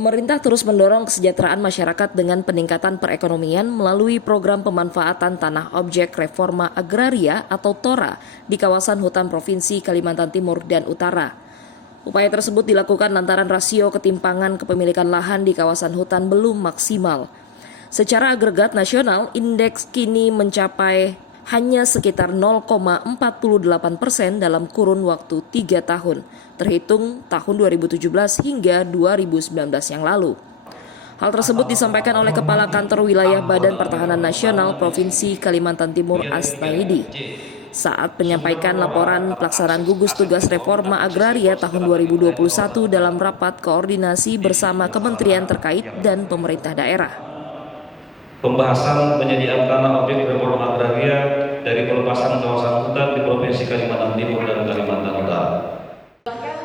Pemerintah terus mendorong kesejahteraan masyarakat dengan peningkatan perekonomian melalui program pemanfaatan tanah objek reforma agraria atau TORA di kawasan hutan Provinsi Kalimantan Timur dan Utara. Upaya tersebut dilakukan lantaran rasio ketimpangan kepemilikan lahan di kawasan hutan belum maksimal. Secara agregat nasional, indeks kini mencapai hanya sekitar 0,48% dalam kurun waktu 3 tahun, terhitung tahun 2017 hingga 2019 yang lalu. Hal tersebut disampaikan oleh Kepala Kantor Wilayah Badan Pertahanan Nasional Provinsi Kalimantan Timur Asnaidi saat menyampaikan laporan pelaksanaan gugus tugas reforma agraria tahun 2021 dalam rapat koordinasi bersama kementerian terkait dan pemerintah daerah. Pembahasan penyediaan tanah objek reforma agraria dari pelepasan kawasan hutan di Provinsi Kalimantan Timur dan Kalimantan Utara.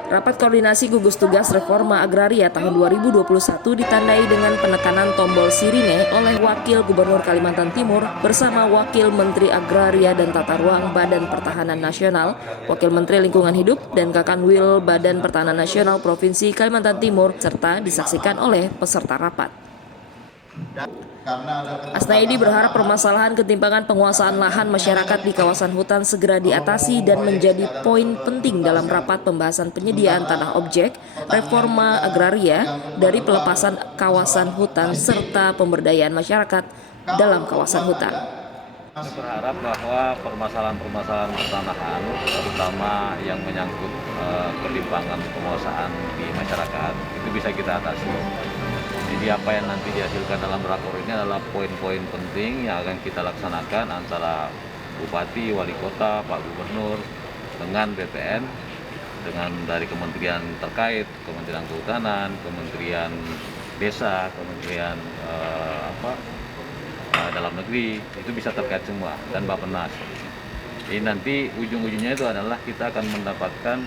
Rapat koordinasi gugus tugas reforma agraria tahun 2021 ditandai dengan penekanan tombol sirine oleh Wakil Gubernur Kalimantan Timur bersama Wakil Menteri Agraria dan Tata Ruang Badan Pertahanan Nasional, Wakil Menteri Lingkungan Hidup, dan Kakanwil Badan Pertahanan Nasional Provinsi Kalimantan Timur, serta disaksikan oleh peserta rapat. Asnaidi berharap permasalahan ketimpangan penguasaan lahan masyarakat di kawasan hutan segera diatasi dan menjadi poin penting dalam rapat pembahasan penyediaan tanah objek, reforma agraria dari pelepasan kawasan hutan serta pemberdayaan masyarakat dalam kawasan hutan. Kami berharap bahwa permasalahan-permasalahan pertanahan, terutama yang menyangkut ketimpangan penguasaan di masyarakat, itu bisa kita atasi. Jadi apa yang nanti dihasilkan dalam rakor ini adalah poin-poin penting yang akan kita laksanakan antara Bupati, Wali Kota, Pak Gubernur, dengan BPN, dengan dari kementerian terkait, Kementerian Kehutanan, Kementerian Desa, Kementerian Dalam Negeri, itu bisa terkait semua, dan Bappenas. Jadi nanti ujung-ujungnya itu adalah kita akan mendapatkan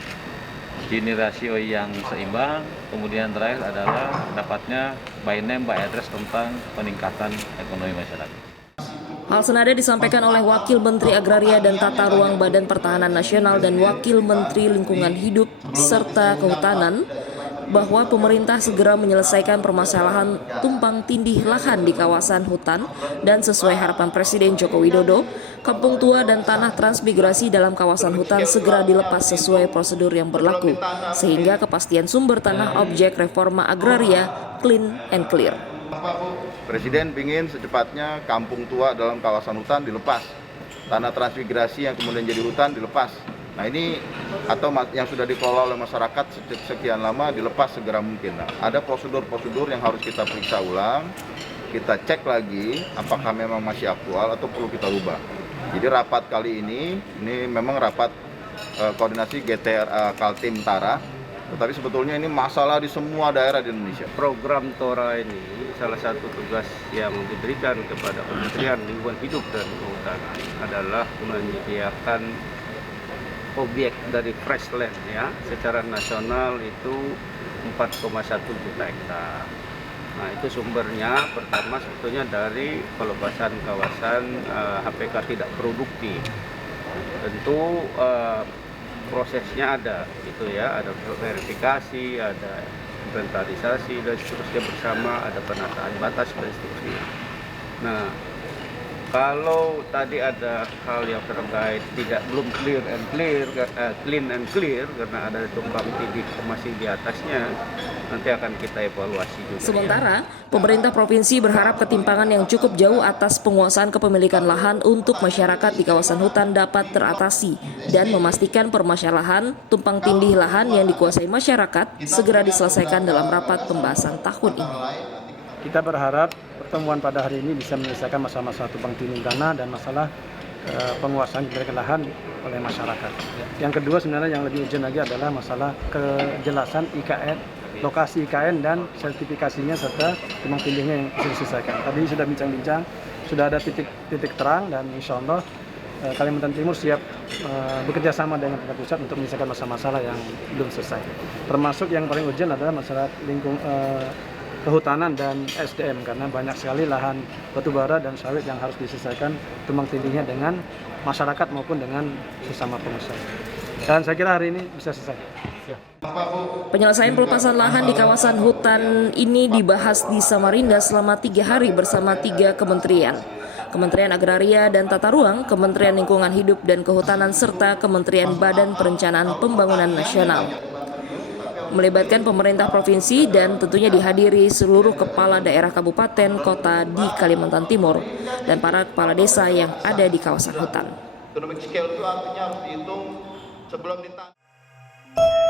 Gini rasio yang seimbang, kemudian terakhir adalah dapatnya by name, by address tentang peningkatan ekonomi masyarakat. Hal senada disampaikan oleh Wakil Menteri Agraria dan Tata Ruang Badan Pertahanan Nasional dan Wakil Menteri Lingkungan Hidup serta Kehutanan bahwa pemerintah segera menyelesaikan permasalahan tumpang tindih lahan di kawasan hutan dan sesuai harapan Presiden Joko Widodo, kampung tua dan tanah transmigrasi dalam kawasan hutan segera dilepas sesuai prosedur yang berlaku, sehingga kepastian sumber tanah objek reforma agraria clean and clear. Presiden ingin secepatnya kampung tua dalam kawasan hutan dilepas, tanah transmigrasi yang kemudian jadi hutan dilepas. Nah ini atau yang sudah dikelola oleh masyarakat sekian lama dilepas segera mungkin. Nah, ada prosedur-prosedur yang harus kita periksa ulang, kita cek lagi apakah memang masih aktual atau perlu kita rubah. Jadi rapat kali ini memang rapat koordinasi GTR Kaltim Tara, tetapi sebetulnya ini masalah di semua daerah di Indonesia. Program TORA ini salah satu tugas yang diberikan kepada Kementerian Lingkungan Hidup dan Kehutanan adalah menyediakan objek dari fresh land ya, secara nasional itu 4,1 juta hektar. Nah itu sumbernya pertama sebetulnya dari pelepasan kawasan HPK tidak produktif. Tentu prosesnya ada gitu ya, ada verifikasi, ada inventarisasi dan seterusnya bersama, ada penataan batas dan seterusnya. Nah kalau tadi ada hal yang terkait belum clean and clear karena ada tumpang tindih masih di atasnya, nanti akan kita evaluasi juga. Sementara, pemerintah provinsi berharap ketimpangan yang cukup jauh atas penguasaan kepemilikan lahan untuk masyarakat di kawasan hutan dapat teratasi dan memastikan permasalahan tumpang tindih lahan yang dikuasai masyarakat segera diselesaikan dalam rapat pembahasan tahun ini. Kita berharap pertemuan pada hari ini bisa menyelesaikan masalah-masalah tumpang tindih tanah dan masalah penguasaan kepemilikan lahan oleh masyarakat. Yang kedua sebenarnya yang lebih urgent lagi adalah masalah kejelasan IKN, lokasi IKN dan sertifikasinya serta tumpang tindihnya yang bisa diselesaikan. Tadi sudah bincang-bincang, sudah ada titik terang dan insya Allah Kalimantan Timur siap bekerja sama dengan pemerintah pusat untuk menyelesaikan masalah-masalah yang belum selesai. Termasuk yang paling urgent adalah masalah kehutanan dan SDM karena banyak sekali lahan batubara dan sawit yang harus diselesaikan tumpang tindihnya dengan masyarakat maupun dengan sesama pengusaha. Dan saya kira hari ini bisa selesai. Penyelesaian pelepasan lahan di kawasan hutan ini dibahas di Samarinda selama 3 hari bersama 3 kementerian. Kementerian Agraria dan Tata Ruang, Kementerian Lingkungan Hidup dan Kehutanan, serta Kementerian Badan Perencanaan Pembangunan Nasional. Melibatkan pemerintah provinsi dan tentunya dihadiri seluruh kepala daerah kabupaten kota di Kalimantan Timur dan para kepala desa yang ada di kawasan hutan. Economic scale itu artinya harus dihitung sebelum ditangani.